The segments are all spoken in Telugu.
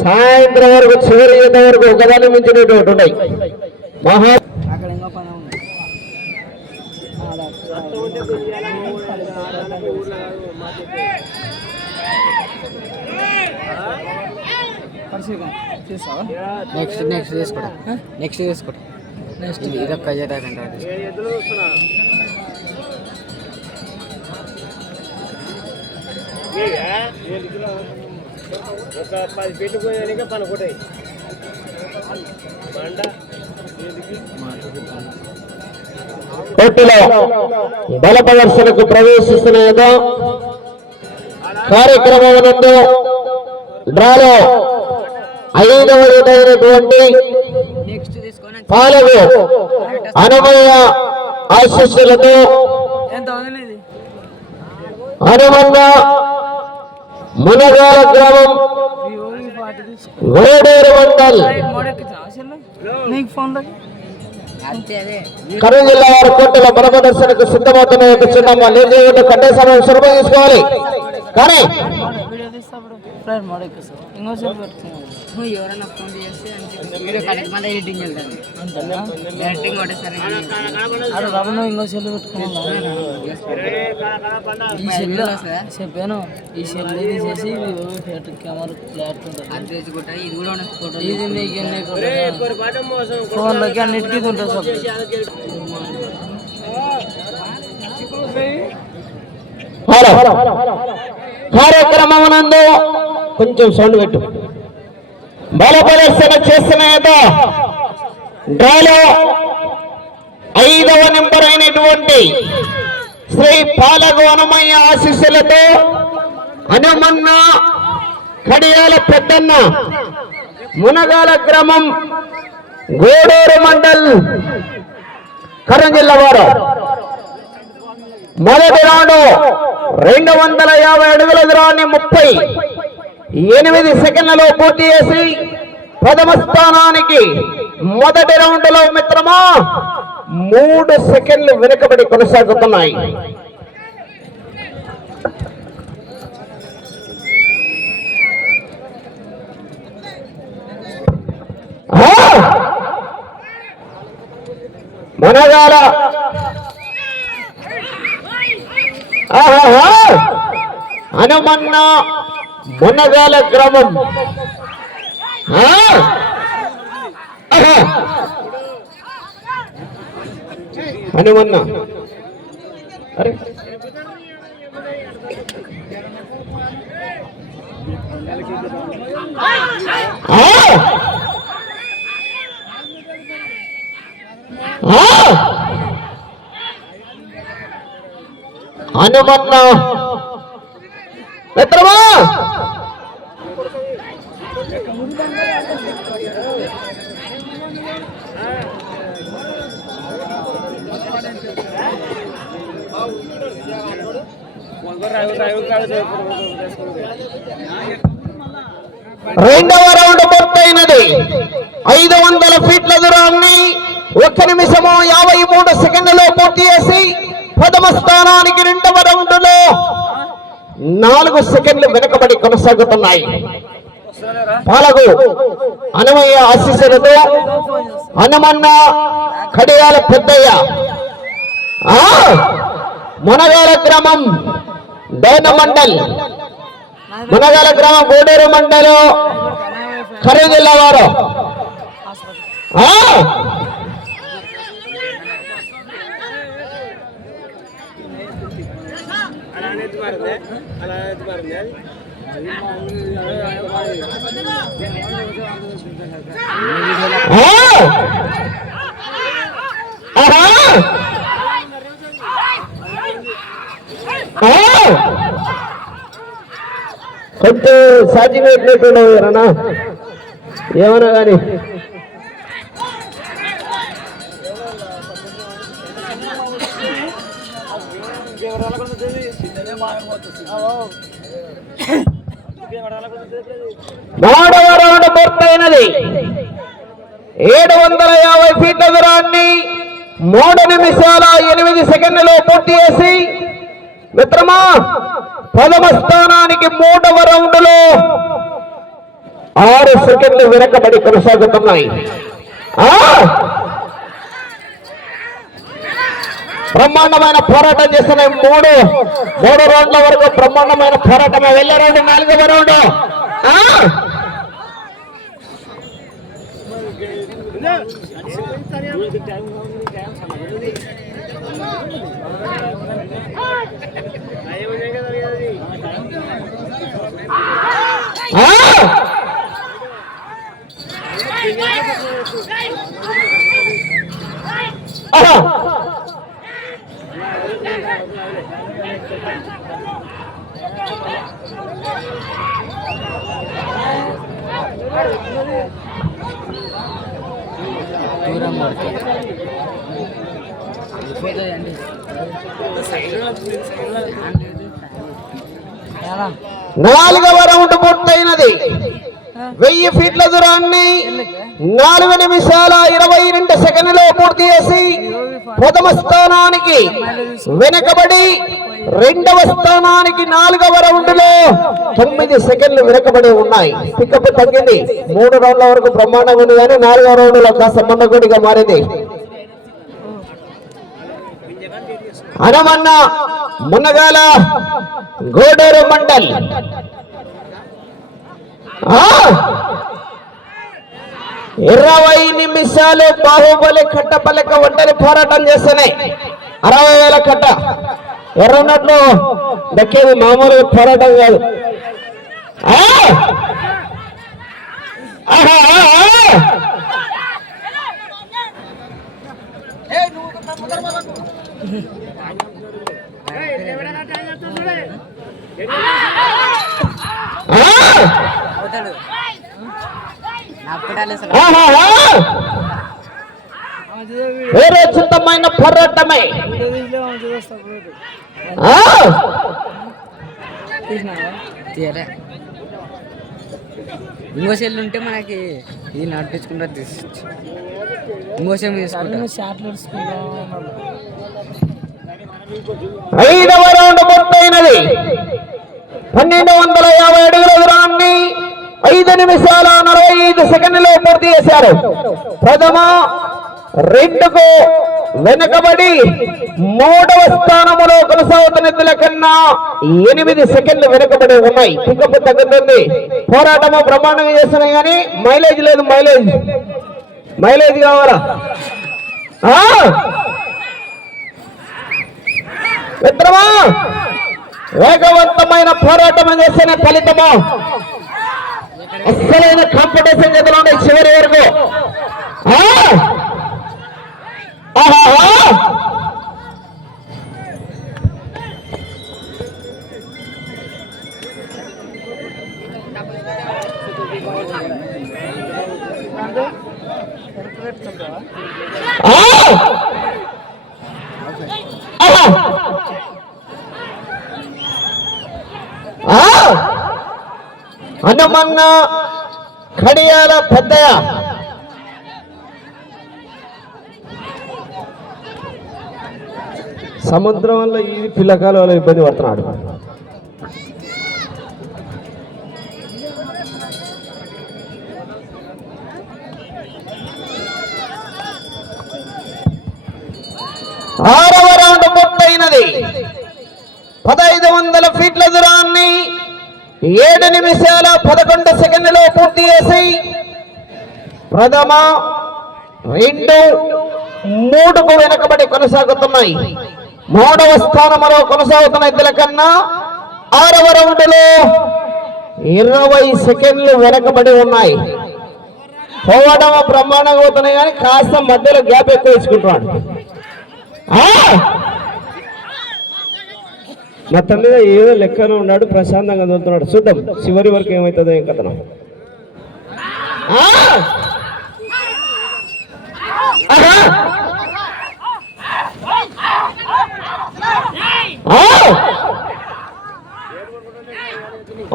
సాయంత్రం వరకు చివరి యుద్ధ వరకు ఒకదాని మించినటువంటి ఉన్నాయి. మహా నెక్స్ట్ నెక్స్ట్ తీసుకోవడం నెక్స్ట్ తీసుకోవడం నెక్స్ట్ ఇది ఒక్క జత అంటే ఒక పది ఫీట్లు పోయాక పనుకుంటాయి. బండ బల ప్రదర్శనకు ప్రవేశిస్తున్న కార్యక్రమం నందు డ్రాలో ఐదవ తీసుకొని పాలగు హనుమయ్య ఆశీస్సులతో హనుమన్న మునగాల గ్రామం వేడేరు మండల్. కర్నూలు జిల్లా వారి కోటల బల ప్రదర్శనకు సిద్ధమవుతున్న యొక్క చిన్నమ్మ లేదు కట్టే సమయం సులభం తీసుకోవాలి కానీ ఇంకో చెప్పాను. ఈ సెల్ ఇది కెమెరా ఉంటుంది. నీకు నీకు ఫోన్లోకి అన్నిటికీ ఉంటుంది. హలో. కార్యక్రమం నందు కొంచెం సౌండ్ పెట్టు. బల ప్రదర్శన చేస్తున్న డ్రాలో ఐదవ నెంబర్ అయినటువంటి శ్రీ పాలగు అనుమయ్య ఆశీస్సులతో హనుమన్న కడియాల పెద్దన్న మునగాల గ్రామం గోడూరు మండల్ కరం జిల్లా వారు మొదటి రౌండ్ రెండు వందల యాభై అడుగుల దూరాన్ని ముప్పై ఎనిమిది సెకండ్లలో పూర్తి చేసి ప్రథమ స్థానానికి మొదటి రౌండ్లో మిత్రమా మూడు సెకండ్లు వెనుకబడి కొనసాగుతున్నాయి ఆ! మనగాల. హనుమన్న మునగాల గ్రామం. హనుమన్న అరే. ఆ! హనుమన్న మిత్రమా? రెండవ రౌండ్ పూర్తయినది. ఐదు వందల ఫీట్ల దూరాన్ని ఒక్క నిమిషము యాభై మూడు సెకండ్లో పూర్తి చేసి ప్రథమ స్థానానికి రెండవ రౌండ్లో నాలుగు సెకండ్లు వెనుకబడి కొనసాగుతున్నాయి. పాలకు హనుమయ్య ఆశీస్సులతో హనుమన్న కడియాల పెద్దయ్య. ఆ! మునగాల గ్రామం దైన మండల్ మునగాల గ్రామం గోడూరు మండలం కరీ జిల్లా వారు. ఆ! అలా అనేది మారింది అలా అనేది మారింది అది ఆ! ఆహా! ఆ! కొంచెం సాధ్యం పెట్టినట్టు ఏమన్నా ఏమన్నా కానీ మూడవ రౌండ్ పూర్తయినది. ఏడు వందల యాభై ఫీట్ల దూరాన్ని మూడు నిమిషాల ఎనిమిది సెకండ్లో పూర్తి చేసి మిత్రమా ప్రథమ స్థానానికి మూడవ రౌండ్లో ఆరు సెకండ్లు వెనకబడి కొనసాగుతున్నాయి ఆ! బ్రహ్మాండమైన పోరాటం చేస్తున్న మూడు మూడు రౌండ్ల వరకు బ్రహ్మాండమైన పోరాటం వెళ్ళే రౌండ్ నాలుగవ రౌండ్ ఆహా! దూరం పడుతుంది పోతాయండి నాలుగవ రౌండ్ పూర్తయినది. వెయ్యి ఫీట్ల దూరాన్ని నాలుగు నిమిషాల ఇరవై రెండు సెకండ్లో పూర్తి చేసి ప్రథమ స్థానానికి వెనకబడి రెండవ స్థానానికి నాలుగవ రౌండ్లో తొమ్మిది సెకండ్లు వెనకబడి ఉన్నాయి. పికప్ తగ్గింది. మూడు రౌండ్ల వరకు బ్రహ్మాండంగా ఉంది కానీ నాలుగవ రౌండ్లో కాస్త మండగుడిగా మారింది. హనుమన్న మున్నగాల గోడేరు మండల్ ఇరవై నిమిషాలు బాహుబలి కట్ట పలక ఒంటరి పోరాటం చేస్తున్నాయి అరవై వేల కట్ట. ఎర్రన్నట్లు దక్కేది మామూలుగా పోరాటం కాదు. ఆ! వేరే చిత్తమైన పోరాటమే. ఆ! తీయలే. ఇంకో సెల్ ఉంటే మనకి ఇది నడిపించుకుంటా తీసుకోవచ్చు ఇంకో సెల్ తీసుకుంటా. ఐదవ రౌండ్ పూర్తయినది. పన్నెండు వందల యాభై అడుగుల దూరాన్ని ఐదు నిమిషాల నలభై ఐదు సెకండ్లో పూర్తి చేశారు. ప్రథమ రెండుకు వెనుకబడి మూడవ స్థానములో కొనసాగుతున్న కన్నా ఎనిమిది సెకండ్లు వెనుకబడి ఉన్నాయి. పికప్ తగ్గుతుంది. పోరాటము బ్రహ్మాండంగా చేస్తున్నాయి కానీ మైలేజ్ లేదు మైలేజ్. మైలేజ్ కావాలా? మిత్రమా వేగవంతమైన పోరాటం చేసిన ఫలితము. అస్సలైన కాంపిటీషన్ చేతులు చివరి వరకు. ఆ! ఆహాహా! ఆ! ఆహా! ఆ! హనుమన్న కడియాల పెద్దయ సముద్రం వల్ల ఈ పిల్లకాల వల్ల ఇబ్బంది పడుతున్నాడు. ఆరవ రౌండ్ పూర్తయినది. పదహైదు వందల ఫీట్ల దూరాన్ని ఏడు నిమిషాల పదకొండు సెకండ్లో పూర్తి చేసి ప్రథమ రెండు మూడుకు వెనకబడి కొనసాగుతున్నాయి. మూడవ స్థానంలో కొనసాగుతున్న ఇద్దల కన్నా ఆరవ రౌండ్లో ఇరవై సెకండ్లు వెనకబడి ఉన్నాయి. పోవడం బ్రహ్మాండంగా అవుతున్నాయి కానీ కాస్త మధ్యలో గ్యాప్ ఎక్కువ ఇచ్చుకుంటున్నాడు మొత్తం మీద ఏదో లెక్కన ఉన్నాడు ప్రశాంతంగా చదువుతున్నాడు. చూద్దాం చివరి వరకు ఏమవుతుందో ఏం కథనం? ఆ!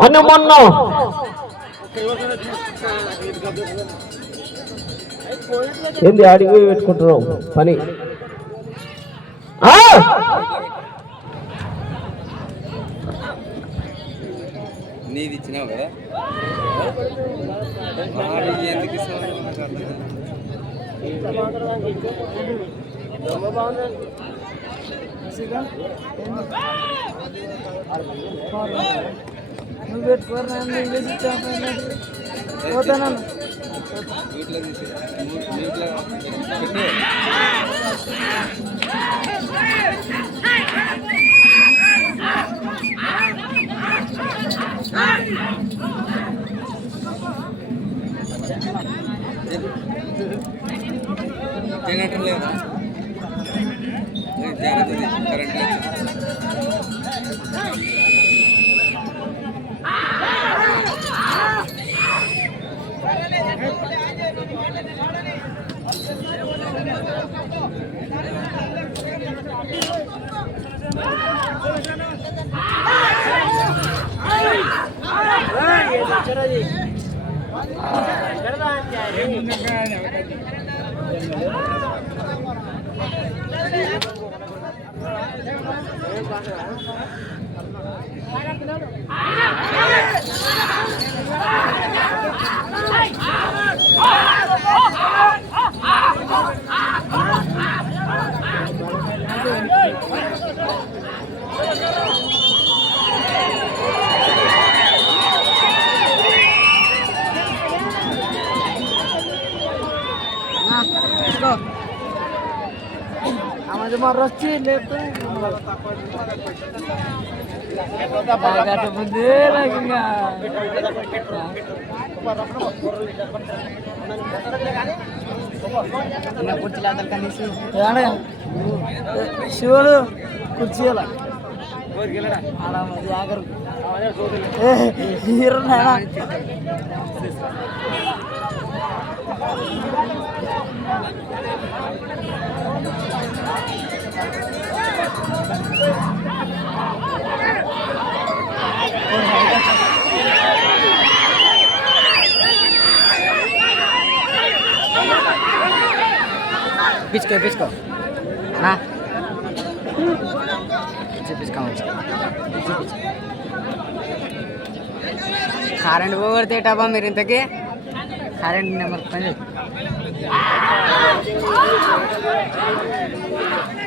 అన్న మొన్న! ఏంది ఆడికి పోయి పెట్టుకుంటున్నావు? పని ఆ! నీది ఇచ్చినావు కదా? నువ్వు పెట్టుకోరు ఇంగ్లీష్ ఇచ్చాను పోతాను జనరేటర్ లేదా. kecil itu. Agak ada bendera juga. Nak kunci lah takkan isu. Ya ni. Siapa? Kunci lah. Alam dia agar. Eh, hir పిచ్చుకో నా చూపించుకోవచ్చు కరెంట్ పోగొడితే టబా మీరు ఇంతకీ కరెంట్ నెంబర్ పని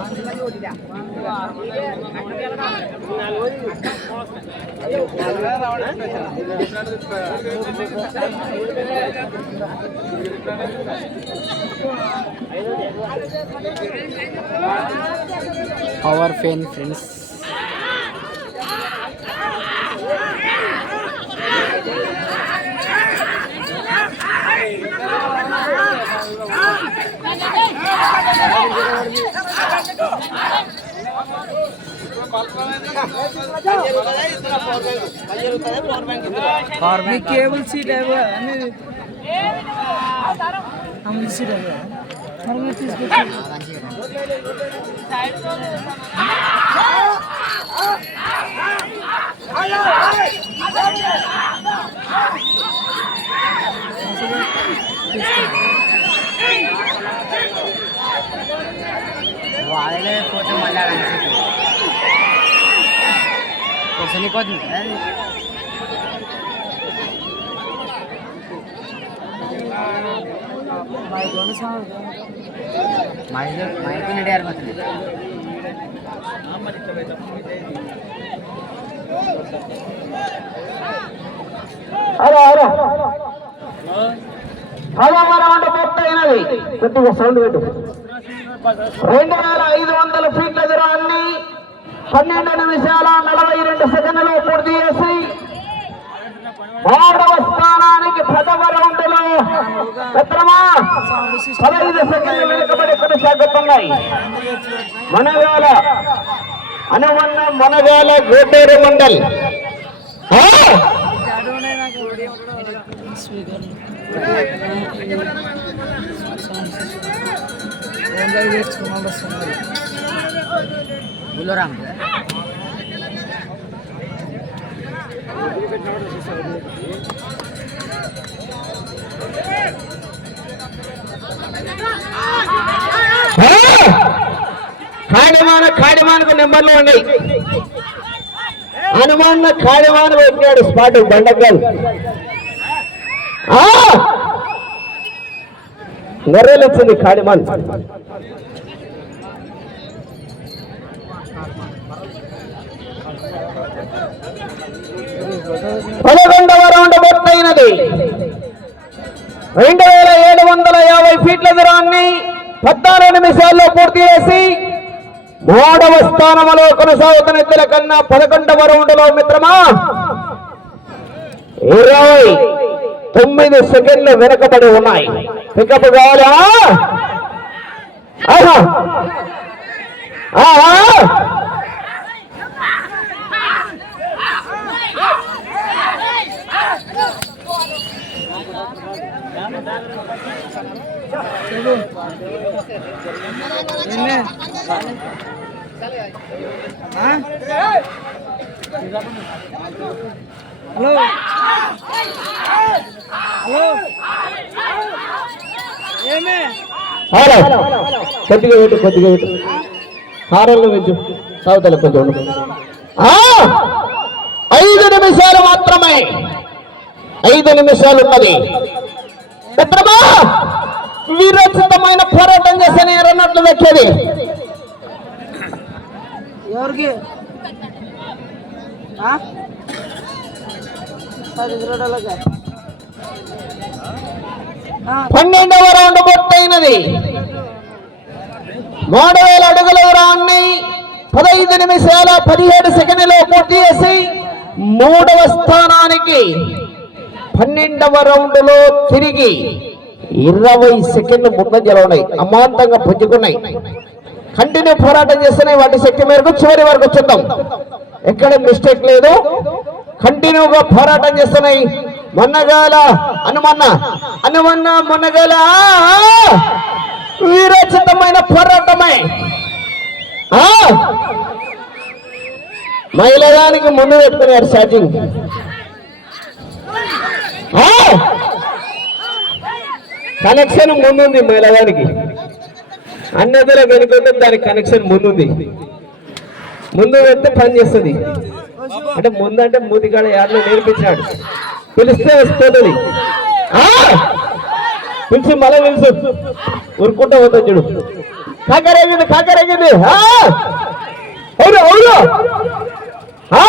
అయిపోయా మరి మీరు తీసుకొచ్చి వాళ్ళే పోతే మళ్ళీ క్వశ్చన్ పోతుంది మైక్ రెండు సార్లు మైక్ మైక్ రెడీ అయిపోతుంది హలో హలో పదవ రౌండ్ పూర్తయినది కొద్దిగా సౌండ్ పెట్టు రెండు వేల ఐదు వందల ఫీట్ల దూరాన్ని పన్నెండు నిమిషాల నలభై రెండు సెకండ్లు పూర్తి చేసి మూడవ స్థానానికి ప్రథమ రౌండ్లో మిత్రమా పదహైదు సెకండ్లు వెనుకబడి కొనసాగుతున్నాయి మనగాల అనువన్న మనగాల గోటేరు మండల్. స్వీకరణ స్పీకర్ సౌండ్ గంజాయి తెచ్చుకున్నాడు బుల్లరామ్. కాడిమాన కాడిమానకు నెంబర్లు ఉన్నాయి. హనుమాన్ కాడమాన పెట్టాడు స్పాట్ దండగల్ గొర్రెలు వచ్చింది రెండు వేల ఏడు వందల యాభై ఫీట్ల దూరాన్ని పద్నాలుగు నిమిషాల్లో పూర్తి చేసి మూడవ స్థానంలో కొనసాగుతున్న ఇద్దరు కన్నా పదకొండవ రౌండ్లో మిత్రమా ఇరవై తొమ్మిది సెకండ్లు వెనకబడి ఉన్నాయి. పికప్ కావాలా? ఆహా! ఆహా నిన్నే ఆ? హలో. హలో ఏమే హారా కొద్దిగా పెట్టు కొద్దిగా పెట్టు హారల్లో వెచ్చు సాగుతల కొంచెం ఉండు. ఐదు నిమిషాలు మాత్రమే. ఐదు నిమిషాలు ఉన్నది. మిత్రమా వీరోచితమైన పోరాటం చేసిన ఎర్రనట్లు దక్కేది ఎవరికి? పన్నెండవ రౌండ్ పూర్తయినది. మూడు వేల అడుగుల దూరాన్ని పదహైదు నిమిషాల పదిహేడు సెకండ్లో పూర్తి చేసి మూడవ స్థానానికి పన్నెండవ రౌండ్లో తిరిగి ఇరవై సెకండ్లు ముందంజలో ఉన్నాయి. అమాంతంగా పుంజుకున్నాయి కంటిన్యూ పోరాటం చేస్తున్నాయి. వాటి శక్తి మేరకు చివరి వరకు చూద్దాం. ఎక్కడ మిస్టేక్ లేదు. కంటిన్యూగా పోరాటం చేస్తున్నాయి. మొన్నగాల అనుమన్న అనుమన్న మొన్నగాల వీరోచితమైన పోరాటమే. ఆ! మహిళదానికి ముందు పెట్టుకున్నారు ఛార్జింగ్ కనెక్షన్ ముందుంది మహిళదానికి అన్నదిలో వెనుకుంటే దానికి కనెక్షన్ ముందుంది. ముందు వెళ్తే పని చేస్తుంది. అంటే ముందు అంటే మూతికాడ యాడ్లో నేర్పించాడు. పిలిస్తే వస్తుంది. పిలిచి మళ్ళీ పిలుసు ఉరుకుంటా పోతా చూడు. కాకరేగింది కాకరేగింది. అవును అవును ఆ!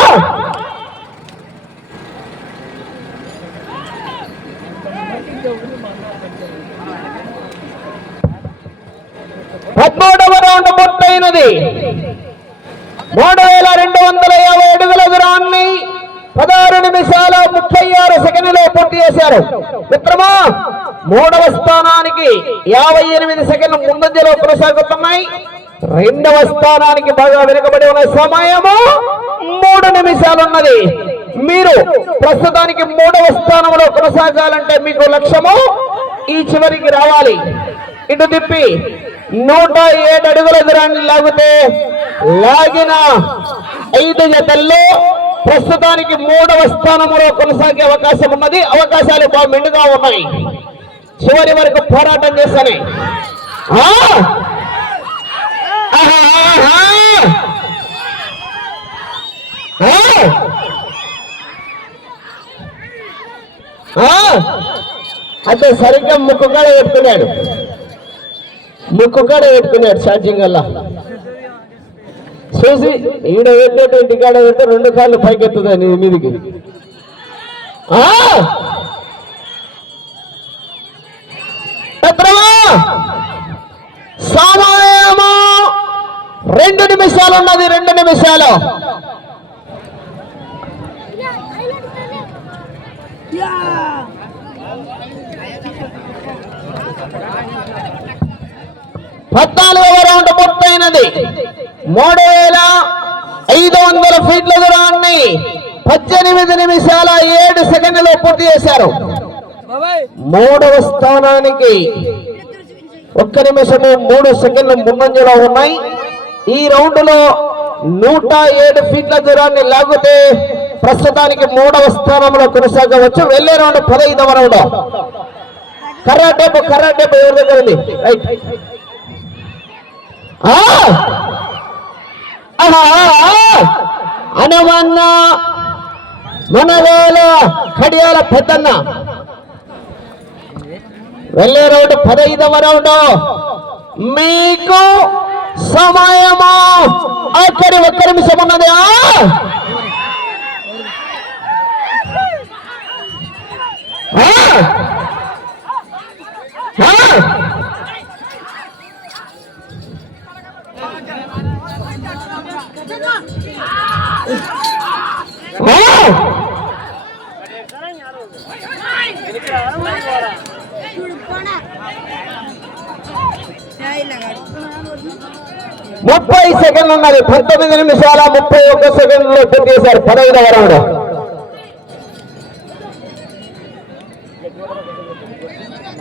పదమూడవ రౌండ్ పూర్తయినది మూడు వేల రెండు వందల యాభై అడుగుల దూరాన్ని పదహారు నిమిషాల ముప్పై ఆరు సెకండ్లో పూర్తి చేశారు. మిత్రమా మూడవ స్థానానికి యాభై ఎనిమిది సెకండ్లు ముందంజలో కొనసాగుతున్నాయి. రెండవ స్థానానికి బాగా వెనుకబడి ఉన్న సమయము మూడు నిమిషాలు ఉన్నది మీరు ప్రస్తుతానికి మూడవ స్థానంలో కొనసాగాలంటే మీకు లక్ష్యము ఈ చివరికి రావాలి. ఇటు తిప్పి నూట ఏడు అడుగుల దూరాన్ని లాగితే లాగిన ఐదు జతల్లో ప్రస్తుతానికి మూడవ స్థానంలో కొనసాగే అవకాశం ఉన్నది. అవకాశాలు బాగా మెండుగా ఉన్నాయి. చివరి వరకు పోరాటం చేస్తానే ఆ! అదే సరిగ్గా ముక్కు చెప్తున్నాడు ముక్కుకాడ కాడ పెట్టుకున్నాడు ఛార్జింగ్ వల్ల చూసి ఈడ పెట్టేటువంటి కాడ పెడితే రెండు కాళ్ళు పైకెత్తుంది నీ మీదికి. సమయము రెండు నిమిషాలు ఉన్నది రెండు నిమిషాలు పద్నాలుగవ రౌండ్ పూర్తయినది మూడు వేల ఐదు వందల ఫీట్ల దూరాన్ని పద్దెనిమిది నిమిషాల ఏడు సెకండ్లో పూర్తి చేశారు. మూడవ స్థానానికి ఒక్క నిమిషము మూడు సెకండ్లు ముందంజలో ఉన్నాయి. ఈ రౌండ్లో నూట ఏడు ఫీట్ల దూరాన్ని లాగితే ప్రస్తుతానికి మూడవ స్థానంలో కొనసాగవచ్చు. వెళ్ళే రౌండ్ పదహైదవ రౌండ్. కర్రా టేపు కర్రా టేపు ఎవరి దగ్గర ఉంది? రైట్! అనవన్న మనవేల కడియాల పెద్దన్న. వెళ్ళే రౌండ్ పదైదవ రౌండ్. మీకు సమయము? అక్కడి ఒక్క నిమిషం ఉన్నది. ఆ! ముప్పై సెకండ్లు ఉన్నది. పంతొమ్మిది నిమిషాల ముప్పై ఒక్క సెకండ్లో పూర్తి చేశారు పదహైదవ రౌండ్.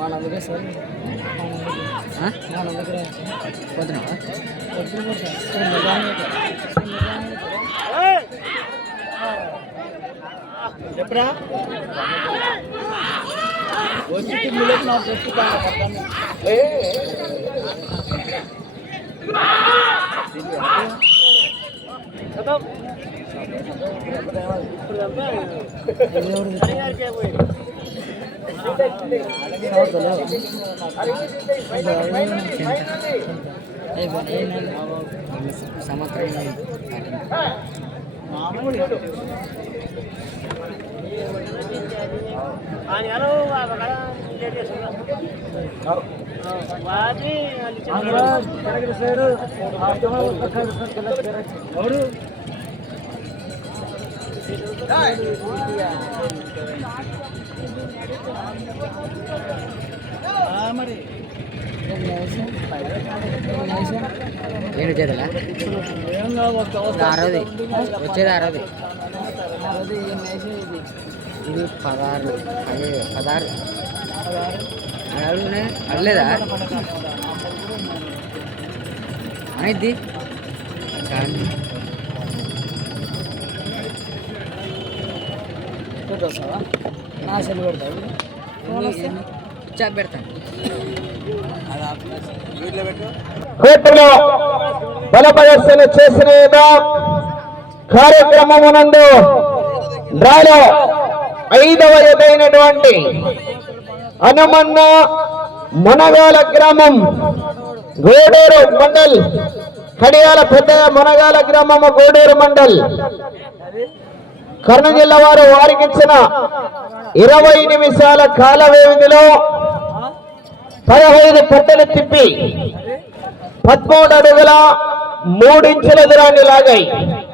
మన ఎప్పుడా వచ్చి మిల్లెట్ నా పెట్టి పక్కన సంవత్సరం మరి. ఏడు చేతులా ఇది ఆరోది వచ్చేది ఆరోది అది ఇది ఇది పదహారు అదే పదహారు. అడుగునే అడలేదా పెట్టొస్తావా నా సెల్ పెడతావు? పెడతాను. కోర్టులో బల ప్రదర్శన చేసిన కార్యక్రమమునందు డ్రాలో ఐదవ ఎదైనటువంటి హనుమన్న మునగాల గ్రామం గోడూరు మండల్ కడియాల పెద్ద మునగాల గ్రామము గోడూరు మండల్. కర్నూలు జిల్లా వారు వారికి ఇచ్చిన ఇరవై నిమిషాల కాల వ్యవధిలో పదహైదు పట్టలు తిప్పి పదమూడు అడుగుల మూడించుల దూరాన్ని లాగాయి.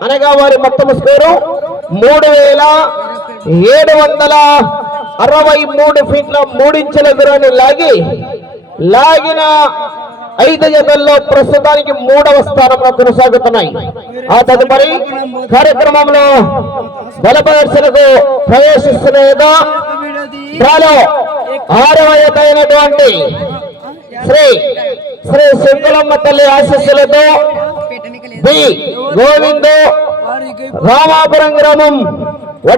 అనగా వారి మొత్తం స్కోరు మూడు వేల ఏడు వందల అరవై మూడు ఫీట్ల మూడించెల దూరాన్ని లాగి లాగిన ఐదు జతల్లో ప్రస్తుతానికి మూడవ స్థానంలో కొనసాగుతున్నాయి. ఆ తదుపరి కార్యక్రమంలో బల ప్రదర్శనకు చాలా డ్రాలో ఆరవ అయినటువంటి శ్రీ శ్రీ శంకులమ్మ తల్లి ఆశీస్సులతో బి. గోవిందు రామాపురం గ్రామం